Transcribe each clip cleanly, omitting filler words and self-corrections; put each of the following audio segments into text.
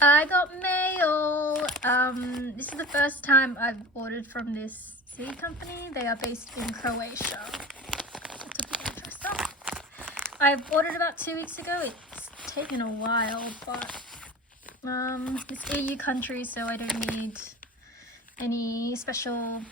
I got mail. This is the first time I've ordered from this seed company. They are based in Croatia. I took the address up. I've ordered about 2 weeks ago. It's taken a while, but it's EU country, so I don't need any special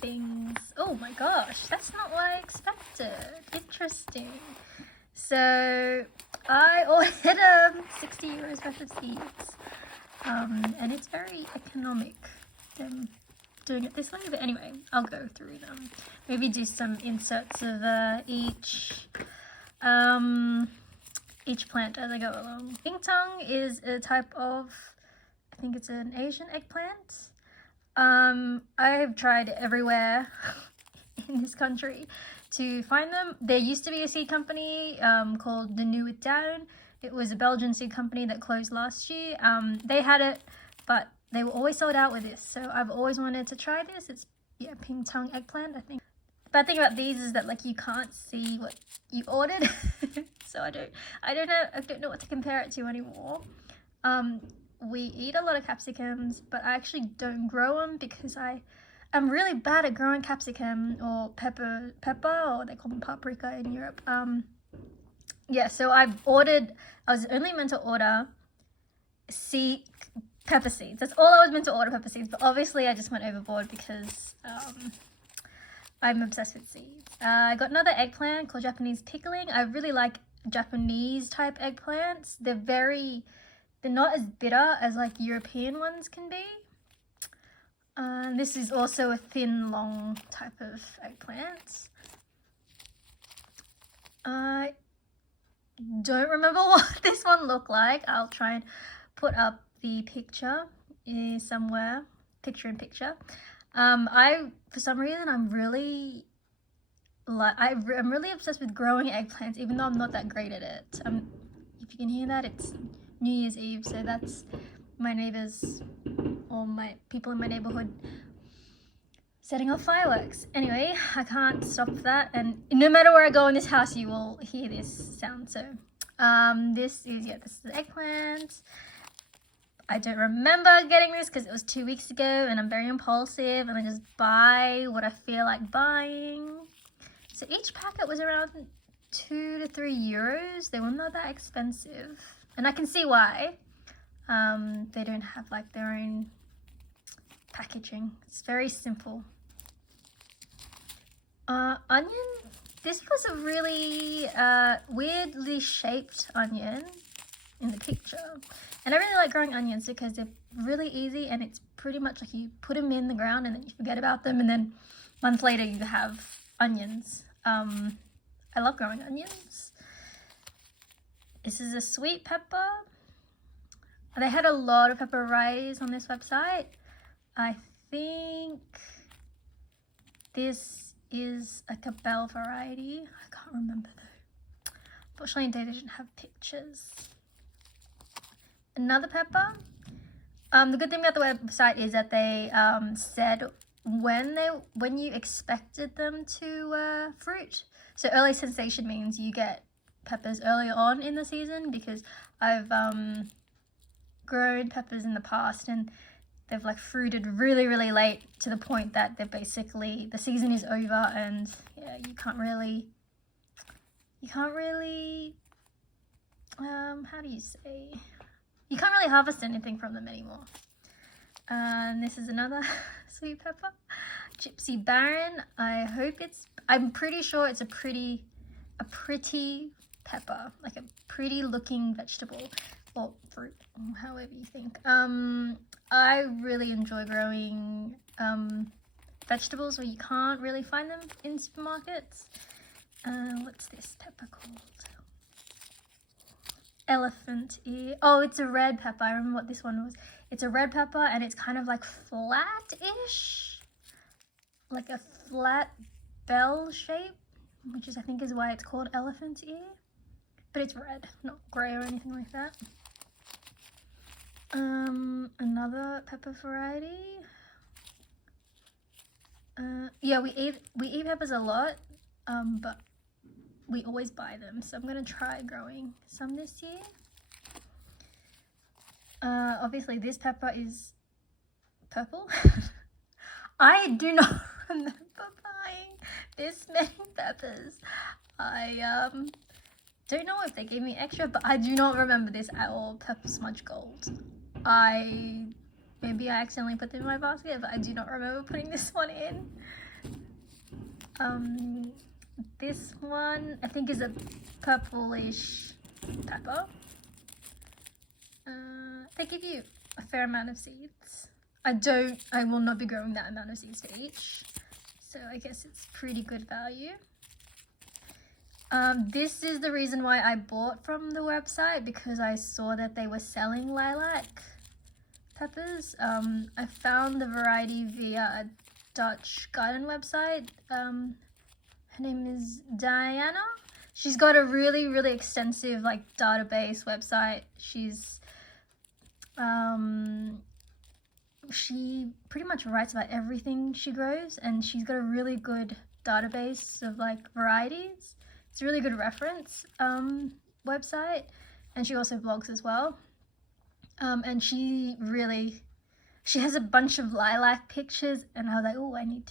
things. Oh my gosh, that's not what I expected. Interesting. So I ordered 60 euros worth of seeds, and it's very economic them doing it this way, but anyway, I'll go through them, maybe do some inserts of each plant as I go along. Ping tong is a type of, I think it's an Asian eggplant. I've tried everywhere in this country to find them. There used to be a seed company called the New It Down. It was a Belgian seed company that closed last year. They had it, but they were always sold out with this. So I've always wanted to try this. It's, yeah, ping tong eggplant, I think. The bad thing about these is that, like, you can't see what you ordered. So I don't know what to compare it to anymore. We eat a lot of capsicums, but I actually don't grow them because I'm really bad at growing capsicum or pepper, or they call them paprika in Europe. Yeah, so I was only meant to order pepper seeds. That's all I was meant to order, pepper seeds, but obviously I just went overboard because I'm obsessed with seeds. I got another eggplant called Japanese pickling. I really like Japanese type eggplants. They're not as bitter as like European ones can be. This is also a thin, long type of eggplant. I don't remember what this one looked like. I'll try and put up the picture somewhere, picture in picture. For some reason, I'm really obsessed with growing eggplants, even though I'm not that great at it. If you can hear that, it's New Year's Eve, so that's my neighbors or my people in my neighborhood setting off fireworks. Anyway, I can't stop that, and no matter where I go in this house, you will hear this sound. So this is eggplant. I don't remember getting this because it was 2 weeks ago, and I'm very impulsive and I just buy what I feel like buying. So each packet was around 2 to 3 euros. They were not that expensive, and I can see why. They don't have like their own packaging. It's very simple. Onion. This was a really weirdly shaped onion in the picture, and I really like growing onions because they're really easy, and it's pretty much like you put them in the ground and then you forget about them, and then a month later you have onions. I love growing onions. This is a sweet pepper. They had a lot of pepper varieties on this website. I think this is like a bell variety. I can't remember though. Unfortunately, they didn't have pictures. Another pepper. The good thing about the website is that they said when you expected them to fruit. So early sensation means you get peppers earlier on in the season, because I've grown peppers in the past and they've like fruited really, really late, to the point that they're basically, the season is over, and yeah, you can't really how do you say, you can't really harvest anything from them anymore. And this is another sweet pepper, Gypsy Baron. I'm pretty sure it's a pretty pepper, like a pretty looking vegetable or fruit, however you think. I really enjoy growing vegetables where you can't really find them in supermarkets. What's this pepper called? Elephant ear. Oh, it's a red pepper. I remember what this one was. It's a red pepper, and it's kind of like flat-ish, like a flat bell shape, which is, I think, is why it's called elephant ear. But it's red, not grey or anything like that. Another pepper variety. Yeah, we eat peppers a lot, but we always buy them, so I'm gonna try growing some this year. Obviously this pepper is purple. I do not remember buying this many peppers. I don't know if they gave me extra, but I do not remember this at all. Pepper smudge gold. Maybe I accidentally put them in my basket, but I do not remember putting this one in. This one I think is a purplish pepper. They give you a fair amount of seeds. I will not be growing that amount of seeds for each, so I guess it's pretty good value. This is the reason why I bought from the website, because I saw that they were selling lilac peppers. I found the variety via a Dutch garden website. Her name is Diana. She's got a really extensive like database website. She pretty much writes about everything she grows, and she's got a really good database of like varieties. It's a really good reference website, and she also blogs as well. And she has a bunch of lilac pictures, and I was like, oh, I need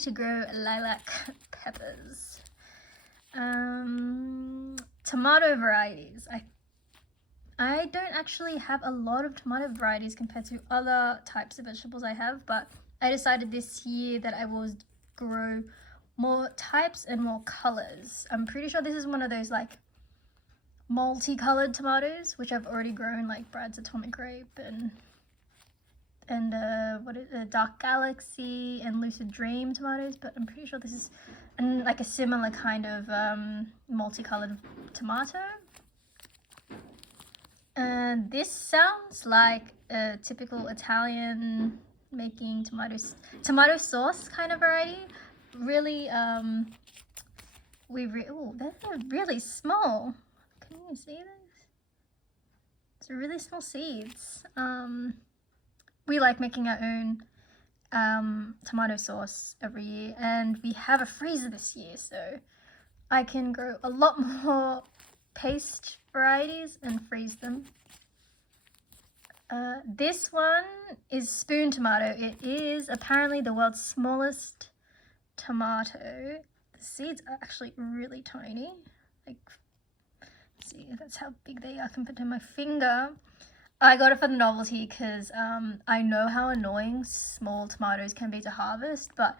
to grow lilac peppers. Tomato varieties. I don't actually have a lot of tomato varieties compared to other types of vegetables I have, but I decided this year that I will grow more types and more colors. I'm pretty sure this is one of those like multicolored tomatoes, which I've already grown, like Brad's Atomic Grape and Dark Galaxy and Lucid Dream tomatoes, but I'm pretty sure this is like a similar kind of multicolored tomato. This sounds like a typical Italian making tomato sauce kind of variety. Really, they're really small. Can you see this? It's really small seeds. We like making our own tomato sauce every year, and we have a freezer this year, so I can grow a lot more paste varieties and freeze them. This one is spoon tomato. It is apparently the world's smallest tomato. The seeds are actually really tiny. Like, see, that's how big they are compared to my finger. I got it for the novelty because I know how annoying small tomatoes can be to harvest, but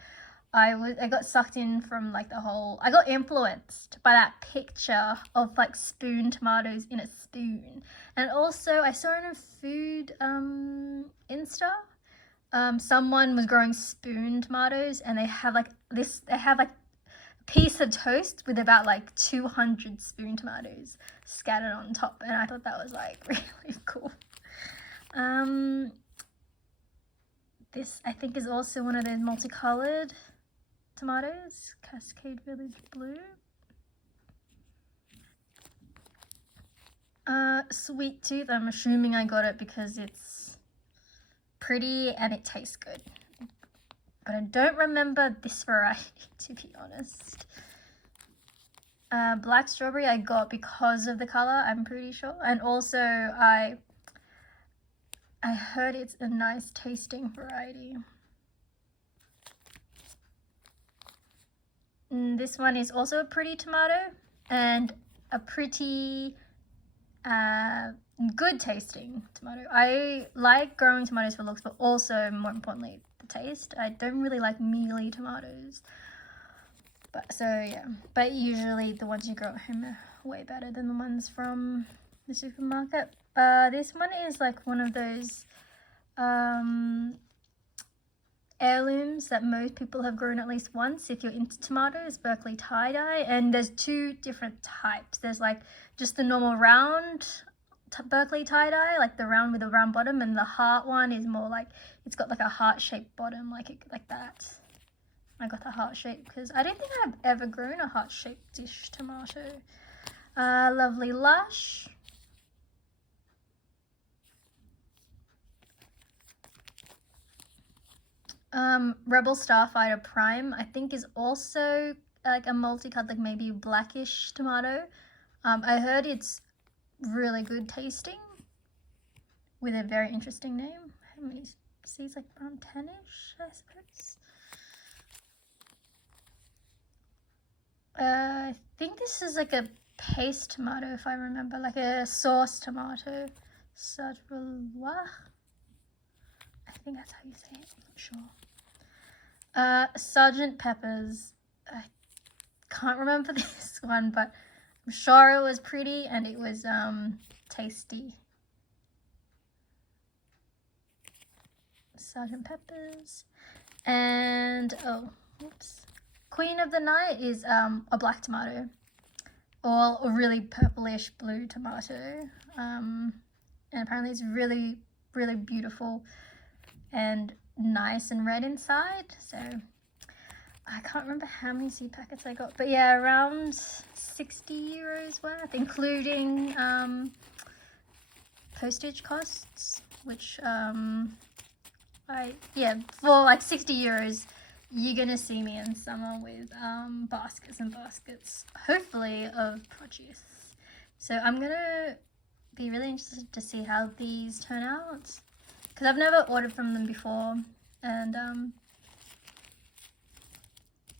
I got sucked in from like I got influenced by that picture of like spoon tomatoes in a spoon. And also I saw in a food Insta, someone was growing spoon tomatoes, and they have like a piece of toast with about like 200 spoon tomatoes scattered on top, and I thought that was like really cool. This I think is also one of those multicolored tomatoes, Cascade Village Blue. Sweet Tooth, I'm assuming I got it because it's pretty and it tastes good. But I don't remember this variety, to be honest. Black Strawberry I got because of the color, I'm pretty sure. And also I heard it's a nice tasting variety. This one is also a pretty tomato and a pretty good tasting tomato. I like growing tomatoes for looks, but also more importantly the taste. I don't really like mealy tomatoes, but usually the ones you grow at home are way better than the ones from the supermarket. This one is like one of those heirlooms that most people have grown at least once if you're into tomatoes, Berkeley tie-dye. And there's two different types. There's like just the normal round Berkeley tie-dye, like the round with a round bottom, and the heart one is more like it's got like a heart-shaped bottom, like that. I got the heart shape because I don't think I've ever grown a heart-shaped dish tomato. Lovely Lush. Rebel Starfighter Prime I think is also like a multicolored, like maybe blackish tomato. I heard it's really good tasting. with a very interesting name. How many seeds? Like around 10-ish, I suppose. I think this is like a paste tomato, if I remember, like a sauce tomato. Sarjula. I think that's how you say it. I'm not sure. Sergeant Peppers. I can't remember this one, but I'm sure it was pretty and it was tasty. Sergeant Peppers. And oh, oops. Queen of the Night is a black tomato, or a really purplish blue tomato. And apparently it's really, really beautiful and nice and red inside. So I can't remember how many seed packets I got, but yeah, around 60 euros worth, including postage costs, which for like 60 euros, you're gonna see me in summer with baskets and baskets, hopefully, of produce. So I'm gonna be really interested to see how these turn out, because I've never ordered from them before, and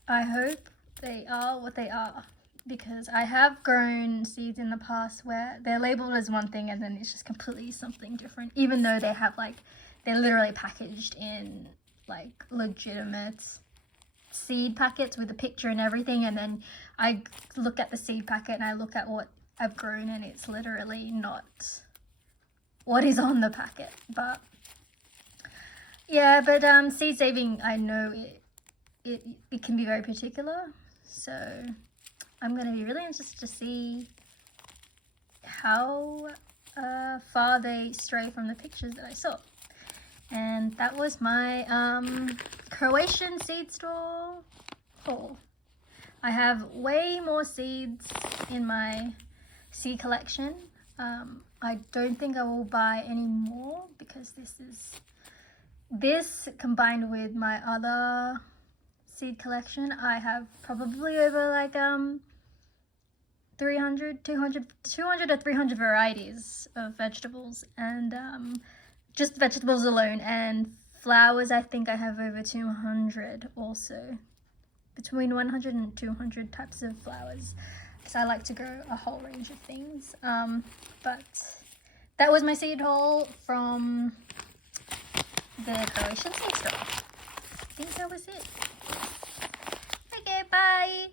I hope they are what they are, because I have grown seeds in the past where they're labeled as one thing and then it's just completely something different, even though they have like, they're literally packaged in like legitimate seed packets with a picture and everything, and then I look at the seed packet and I look at what I've grown and it's literally not what is on the packet. But yeah, but seed saving, I know it can be very particular, so I'm going to be really interested to see how far they stray from the pictures that I saw. And that was my Croatian seed store haul. I have way more seeds in my seed collection. I don't think I will buy any more, because this combined with my other seed collection, I have probably over like 200 to 300 varieties of vegetables, and just vegetables alone, and flowers, I think I have over 200 also, between 100 and 200 types of flowers, because I like to grow a whole range of things. But that was my seed haul from the Croatian Seed Store. I think that was it. Okay, bye!